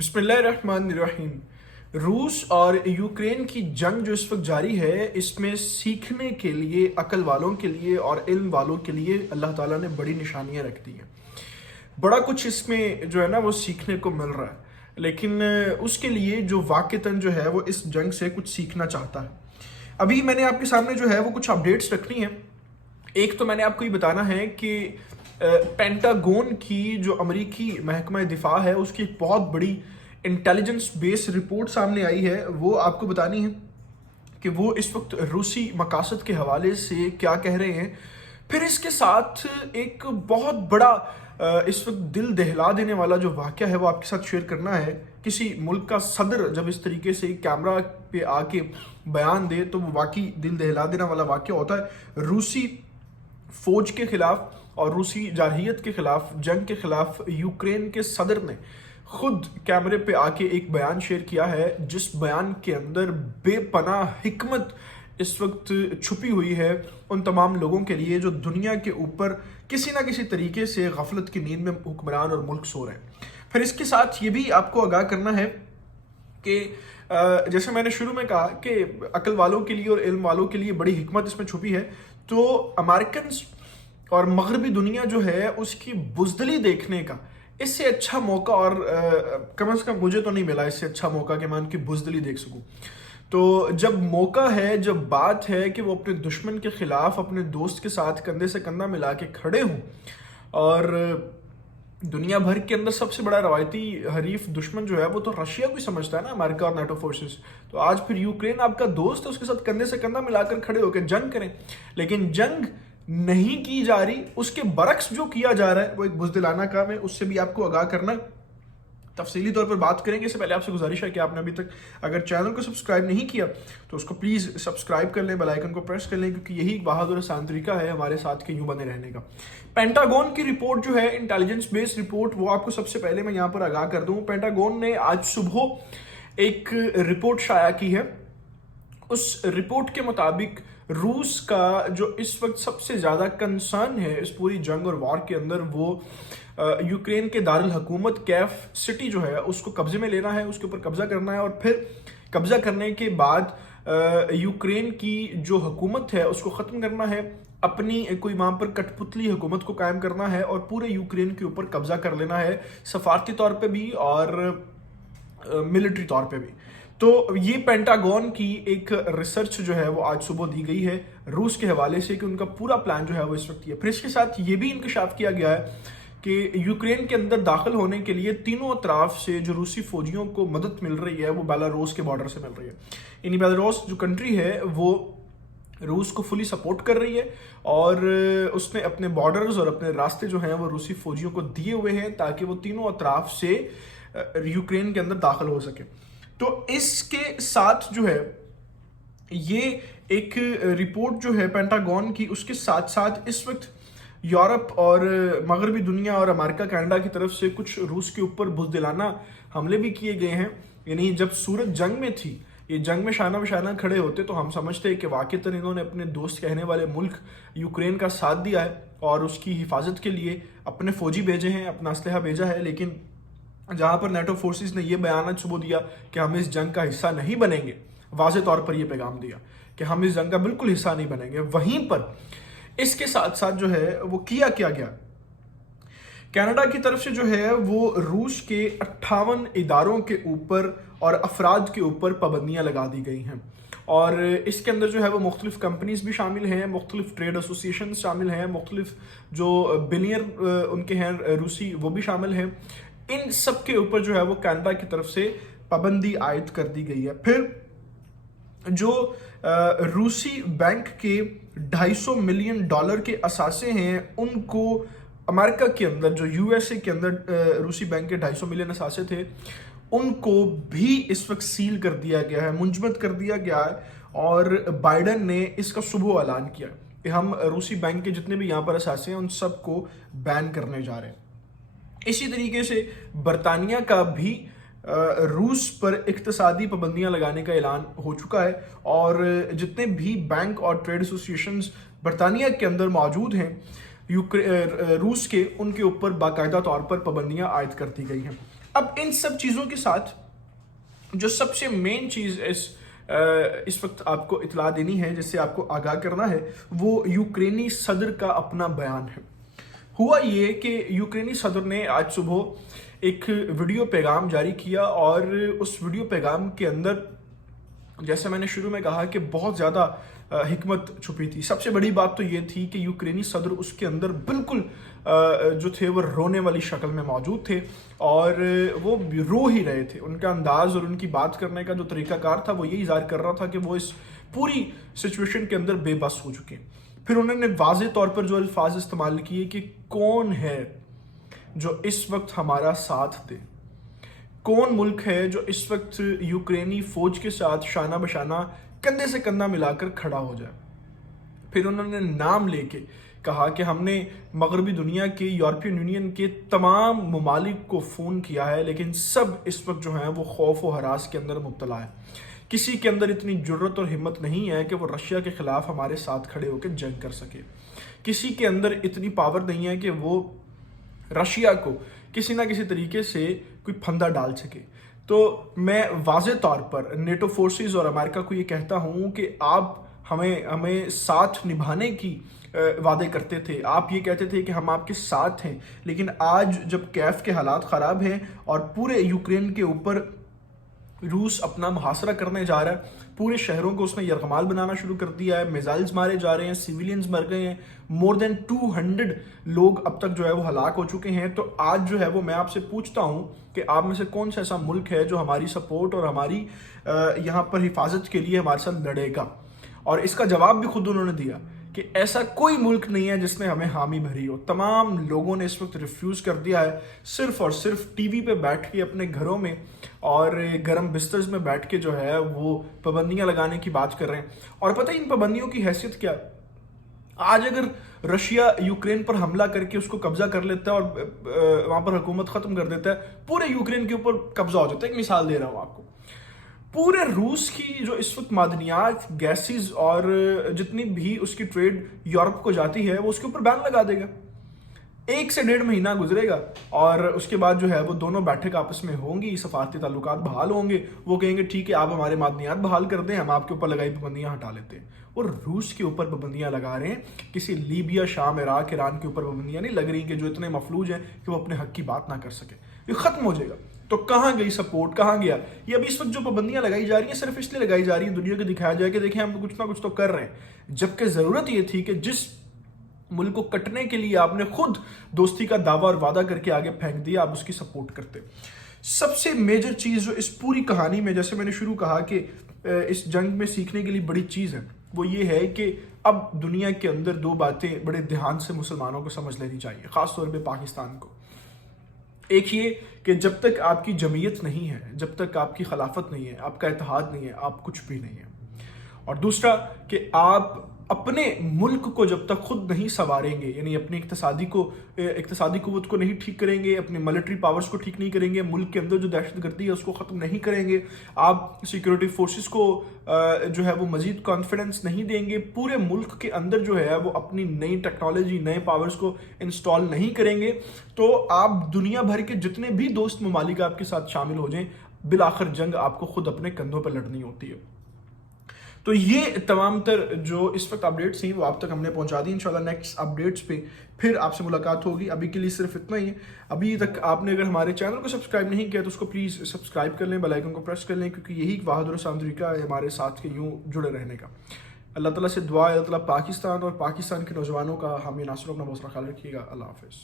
बिस्मिल्लाहिर्रहमानिर्रहीम। रूस और यूक्रेन की जंग जो इस वक्त जारी है, इसमें सीखने के लिए, अकल वालों के लिए और इल्म वालों के लिए अल्लाह ताला ने बड़ी निशानियां रख दी हैं। बड़ा कुछ इसमें जो है ना वो सीखने को मिल रहा है, लेकिन उसके लिए जो वाक़तन जो है वो इस जंग से कुछ सीखना चाहता है। अभी मैंने आपके सामने जो है वो कुछ अपडेट्स रखनी है। एक तो मैंने आपको ये बताना है कि पेंटागन की जो अमरीकी महकमा दिफा है उसकी एक बहुत बड़ी इंटेलिजेंस बेस रिपोर्ट सामने आई है। वो आपको बतानी है कि वो इस वक्त रूसी मकासद के हवाले से क्या कह रहे हैं। फिर इसके साथ एक बहुत बड़ा इस वक्त दिल दहला देने वाला जो वाक़या है वो आपके साथ शेयर करना है। किसी मुल्क का सदर जब इस तरीके से कैमरा पे आके बयान दे तो वो वाकई दिल दहला देने वाला वाक़या होता है। रूसी फौज के खिलाफ और रूसी जारहियत के खिलाफ, जंग के खिलाफ यूक्रेन के सदर ने खुद कैमरे पे आके एक बयान शेयर किया है, जिस बयान के अंदर बेपनाह हिकमत इस वक्त छुपी हुई है उन तमाम लोगों के लिए जो दुनिया के ऊपर किसी ना किसी तरीके से गफलत की नींद में हुक्मरान और मुल्क सो रहे हैं। फिर इसके साथ ये भी आपको आगाह करना है कि जैसे मैंने शुरू में कहा कि अकल वालों के लिए और इल्म वालों के लिए बड़ी हिकमत इसमें छुपी है। तो अमेरिकन और मगरबी दुनिया जो है उसकी बुज़दिली देखने का इससे अच्छा मौका और कम से कम मुझे तो नहीं मिला इससे अच्छा मौका कि मैं उनकी बुज़दिली देख सकूं। तो जब मौका है, जब बात है कि वो अपने दुश्मन के खिलाफ अपने दोस्त के साथ कंधे से कंधा मिला के खड़े हों, और दुनिया भर के अंदर सबसे बड़ा रवायती हरीफ दुश्मन जो है वो तो रशिया को ही समझता है ना, अमेरिका और नाटो फोर्सेस। तो आज फिर यूक्रेन आपका दोस्त है, उसके साथ कंधे से कंधा मिलाकर खड़े होकर जंग करें। लेकिन जंग नहीं की जा रही, उसके बरक्स जो किया जा रहा है वो एक बुज़दिलाना काम है। उससे भी आपको आगाह करना, तफसीली तौर पर बात करेंगे। इससे पहले आपसे गुजारिश है कि आपने अभी तक अगर चैनल को सब्सक्राइब नहीं किया तो उसको प्लीज़ सब्सक्राइब कर लें, बेल आइकन को प्रेस कर लें, क्योंकि यही एक बहादुर आसान तरीका है हमारे साथ के यूं बने रहने का। पेंटागन की रिपोर्ट जो है, इंटेलिजेंस बेस्ड रिपोर्ट, वो आपको सबसे पहले मैं यहाँ पर आगाह कर दूँ। पेंटागन ने आज सुबह एक रिपोर्ट शाया की है। उस रिपोर्ट के मुताबिक रूस का जो इस वक्त सबसे ज़्यादा कंसर्न है इस पूरी जंग और वॉर के अंदर, वो यूक्रेन के दारुल हुकूमत कैफ सिटी जो है उसको कब्जे में लेना है, उसके ऊपर कब्जा करना है, और फिर कब्जा करने के बाद यूक्रेन की जो हुकूमत है उसको ख़त्म करना है, अपनी कोई वहाँ पर कठपुतली हुकूमत को कायम करना है और पूरे यूक्रेन के ऊपर कब्जा कर लेना है, सफारती तौर पे भी और मिलिट्री तौर पे भी। तो ये पेंटागन की एक रिसर्च जो है वो आज सुबह दी गई है रूस के हवाले से कि उनका पूरा प्लान जो है वो इस वक्त ये। फिर इसके साथ ये भी इंकशाफ किया गया है कि यूक्रेन के अंदर दाखिल होने के लिए तीनों अतराफ से जो रूसी फौजियों को मदद मिल रही है वो बेलारूस के बॉर्डर से मिल रही है। यानी बेलारूस जो कंट्री है वो रूस को फुली सपोर्ट कर रही है और उसने अपने बॉर्डर्स और अपने रास्ते जो हैं वो रूसी फौजियों को दिए हुए हैं ताकि वो तीनों अतराफ से यूक्रेन के अंदर दाखिल हो सके। तो इसके साथ जो है ये एक रिपोर्ट जो है पेंटागन की, उसके साथ साथ इस वक्त यूरोप और मगरबी दुनिया और अमेरिका कनाडा की तरफ से कुछ रूस के ऊपर बुज़दिलाना हमले भी किए गए हैं। यानी जब सूरत जंग में थी, ये जंग में शाना बशाना खड़े होते तो हम समझते हैं कि वाक़ईतन इन्होंने अपने दोस्त कहने वाले मुल्क यूक्रेन का साथ दिया है और उसकी हिफाजत के लिए अपने फौजी भेजे हैं, अपना असलहा भेजा है। लेकिन जहाँ पर नाटो फोर्सेस ने यह बयान सुबह दिया कि हम इस जंग का हिस्सा नहीं बनेंगे, वाज़े तौर पर यह पैगाम दिया कि हम इस जंग का बिल्कुल हिस्सा नहीं बनेंगे, वहीं पर इसके साथ साथ जो है वो किया क्या गया, कनाडा की तरफ से जो है वो रूस के 58 इदारों के ऊपर और अफराद के ऊपर पाबंदियां लगा दी गई हैं। और इसके अंदर जो है वो मुख्तलिफ कंपनीज भी शामिल हैं, मुख्तलिफ ट्रेड एसोसिएशन शामिल हैं, मुख्तलिफ जो बिलियनर उनके हैं रूसी वो भी शामिल हैं। इन सब के ऊपर जो है वो कनाडा की तरफ से पाबंदी आयद कर दी गई है। फिर जो रूसी बैंक के $250 मिलियन के असासे हैं उनको अमेरिका के अंदर, जो यूएसए के अंदर रूसी बैंक के 250 मिलियन असासे थे, उनको भी इस वक्त सील कर दिया गया है, मुंजमद कर दिया गया है। और बाइडन ने इसका सुबह ऐलान किया कि हम रूसी बैंक के जितने भी यहाँ पर असासे हैं उन सबको बैन करने जा रहे हैं। इसी तरीके से बरतानिया का भी रूस पर इक्तसादी पाबंदियां लगाने का ऐलान हो चुका है और जितने भी बैंक और ट्रेड एसोसिएशंस बरतानिया के अंदर मौजूद हैं रूस के, उनके ऊपर बाकायदा तौर पर पाबंदियां आयद कर दी गई हैं। اب ان سب چیزوں کے ساتھ جو سب سے مین چیز اس وقت آپ کو اطلاع دینی ہے، جس سے آپ کو آگاہ کرنا ہے، وہ یوکرینی صدر کا اپنا بیان ہے۔ ہوا یہ کہ یوکرینی صدر نے آج صبح ایک ویڈیو پیغام جاری کیا، اور اس ویڈیو پیغام کے اندر جیسے میں نے شروع میں کہا کہ بہت زیادہ حکمت چھپی تھی۔ سب سے بڑی بات تو یہ تھی کہ یوکرینی صدر اس کے اندر بالکل جو تھے وہ رونے والی شکل میں موجود تھے، اور وہ رو ہی رہے تھے۔ ان کا انداز اور ان کی بات کرنے کا جو طریقہ کار تھا وہ یہی ظاہر کر رہا تھا کہ وہ اس پوری سچویشن کے اندر بے بس ہو چکے ہیں۔ پھر انہوں نے واضح طور پر جو الفاظ استعمال کیے کہ کون ہے جو اس وقت ہمارا ساتھ دے، کون ملک ہے جو اس وقت یوکرینی فوج کے ساتھ شانہ بشانہ کندھے سے کندھا ملا کر کھڑا ہو جائے۔ پھر انہوں نے نام لے کے کہا کہ ہم نے مغربی دنیا کے، یورپین یونین کے تمام ممالک کو فون کیا ہے، لیکن سب اس وقت جو ہیں وہ خوف و ہراس کے اندر مبتلا ہے۔ کسی کے اندر اتنی جرت اور ہمت نہیں ہے کہ وہ رشیا کے خلاف ہمارے ساتھ کھڑے ہو کے جنگ کر سکے۔ کسی کے اندر اتنی پاور نہیں ہے کہ وہ رشیا کو کسی نہ کسی طریقے سے کوئی پھندا ڈال سکے۔ تو میں واضح طور پر نیٹو فورسز اور امریکہ کو یہ کہتا ہوں کہ آپ ہمیں ساتھ نبھانے کی وعدے کرتے تھے، آپ یہ کہتے تھے کہ ہم آپ کے ساتھ ہیں، لیکن آج جب کیف کے حالات خراب ہیں اور پورے یوکرین کے اوپر روس اپنا محاصرہ کرنے جا رہا ہے، پورے شہروں کو اس نے یرغمال بنانا شروع کر دیا ہے، میزائلز مارے جا رہے ہیں، سیویلینز مر گئے ہیں، مور دین 200 لوگ اب تک جو ہے وہ ہلاک ہو چکے ہیں۔ تو آج جو ہے وہ میں آپ سے پوچھتا ہوں کہ آپ میں سے کون سا ایسا ملک ہے جو ہماری سپورٹ اور ہماری یہاں پر حفاظت کے لیے ہمارے ساتھ لڑے گا؟ اور اس کا جواب بھی خود انہوں نے دیا کہ ایسا کوئی ملک نہیں ہے جس نے ہمیں حامی بھری ہو۔ تمام لوگوں نے اس وقت ریفیوز کر دیا ہے، صرف اور صرف ٹی وی پہ بیٹھ کے اپنے گھروں میں اور گرم بسترز میں بیٹھ کے جو ہے وہ پابندیاں لگانے کی بات کر رہے ہیں۔ اور پتہ ان پابندیوں کی حیثیت کیا؟ آج اگر رشیا یوکرین پر حملہ کر کے اس کو قبضہ کر لیتا ہے اور وہاں پر حکومت ختم کر دیتا ہے، پورے یوکرین کے اوپر قبضہ ہو جاتا ہے۔ ایک مثال دے رہا ہوں آپ کو، پورے روس کی جو اس وقت معدنیات، گیسز اور جتنی بھی اس کی ٹریڈ یورپ کو جاتی ہے، وہ اس کے اوپر بین لگا دے گا۔ 1 سے 1.5 مہینہ گزرے گا اور اس کے بعد جو ہے وہ دونوں بیٹھک آپس میں ہوں گی، سفارتی تعلقات بحال ہوں گے، وہ کہیں گے ٹھیک ہے آپ ہمارے معدنیات بحال کر دیں، ہم آپ کے اوپر لگائی پابندیاں ہٹا لیتے ہیں۔ اور روس کے اوپر پابندیاں لگا رہے ہیں، کسی لیبیا، شام، عراق، ایران کے اوپر پابندیاں نہیں لگ رہی کہ جو اتنے مفلوج ہیں کہ وہ اپنے حق کی بات نہ کر سکے۔ یہ ختم ہو جائے گا۔ تو کہاں گئی سپورٹ، کہاں گیا یہ؟ ابھی اس وقت جو پابندیاں لگائی جا رہی ہیں صرف اس لیے لگائی جا رہی ہیں دنیا کو دکھایا جائے کہ دیکھیں ہم کچھ نہ کچھ تو کر رہے ہیں، جبکہ ضرورت یہ تھی کہ جس ملک کو کٹنے کے لیے آپ نے خود دوستی کا دعویٰ اور وعدہ کر کے آگے پھینک دیا، آپ اس کی سپورٹ کرتے۔ سب سے میجر چیز جو اس پوری کہانی میں، جیسے میں نے شروع کہا کہ اس جنگ میں سیکھنے کے لیے بڑی چیز ہے، وہ یہ ہے کہ اب دنیا کے اندر 2 باتیں بڑے دھیان سے مسلمانوں کو سمجھ لینی چاہیے، خاص طور پہ پاکستان کو۔ ایک یہ کہ جب تک آپ کی جمعیت نہیں ہے، جب تک آپ کی خلافت نہیں ہے، آپ کا اتحاد نہیں ہے، آپ کچھ بھی نہیں ہے۔ اور دوسرا کہ آپ اپنے ملک کو جب تک خود نہیں سنواریں گے، یعنی اپنی اقتصادی قوت کو نہیں ٹھیک کریں گے، اپنے ملٹری پاورز کو ٹھیک نہیں کریں گے، ملک کے اندر جو دہشت گردی ہے اس کو ختم نہیں کریں گے، آپ سیکورٹی فورسز کو جو ہے وہ مزید کانفیڈنس نہیں دیں گے، پورے ملک کے اندر جو ہے وہ اپنی نئی ٹیکنالوجی، نئے پاورز کو انسٹال نہیں کریں گے، تو آپ دنیا بھر کے جتنے بھی دوست ممالک آپ کے ساتھ شامل ہو جائیں، بالآخر جنگ آپ کو خود اپنے کندھوں پر لڑنی ہوتی ہے۔ تو یہ تمام تر جو اس وقت اپڈیٹس ہیں وہ آپ تک ہم نے پہنچا دی۔ انشاءاللہ نیکسٹ اپڈیٹس پہ پھر آپ سے ملاقات ہوگی۔ ابھی کے لیے صرف اتنا ہی ہے۔ ابھی تک آپ نے اگر ہمارے چینل کو سبسکرائب نہیں کیا تو اس کو پلیز سبسکرائب کر لیں، بیل آئیکن کو پریس کر لیں، کیونکہ یہی واحد اور آسان طریقہ ہے ہمارے ساتھ کے یوں جڑے رہنے کا۔ اللہ تعالیٰ سے دعا ہے، اللہ تعالیٰ پاکستان اور پاکستان کے نوجوانوں کا حامی ناصر، اپنا بہت سارا خیال رکھیے گا۔ اللہ حافظ۔